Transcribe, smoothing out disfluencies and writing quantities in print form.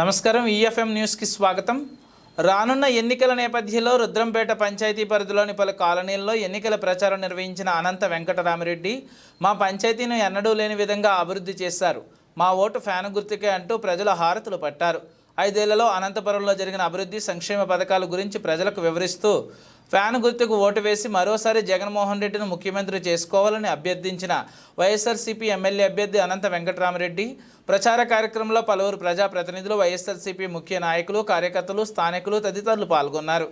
నమస్కారం ఈఎఫ్ఎం న్యూస్కి స్వాగతం. రానున్న ఎన్నికల నేపథ్యంలో రుద్రంపేట పంచాయతీ పరిధిలోని పలు కాలనీల్లో ఎన్నికల ప్రచారం నిర్వహించిన అనంత వెంకటరామిరెడ్డి మా పంచాయతీని ఎన్నడూ లేని విధంగా అభివృద్ధి చేశారు, మా ఓటు ఫ్యాను గుర్తుకే అంటూ ప్రజల హారతులు పట్టారు. 5 ఏళ్లలో అనంతపురంలో జరిగిన అభివృద్ధి సంక్షేమ పథకాల గురించి ప్రజలకు వివరిస్తూ ఫ్యాను గుర్తుకు ఓటు వేసి మరోసారి జగన్మోహన్ రెడ్డిని ముఖ్యమంత్రి చేసుకోవాలని అభ్యర్థించిన వైఎస్ఆర్సీపీ ఎమ్మెల్యే అభ్యర్థి అనంత వెంకటరామిరెడ్డి ప్రచార కార్యక్రమంలో పలువురు ప్రజాప్రతినిధులు, వైఎస్ఆర్సీపీ ముఖ్య నాయకులు, కార్యకర్తలు, స్థానికులు తదితరులు పాల్గొన్నారు.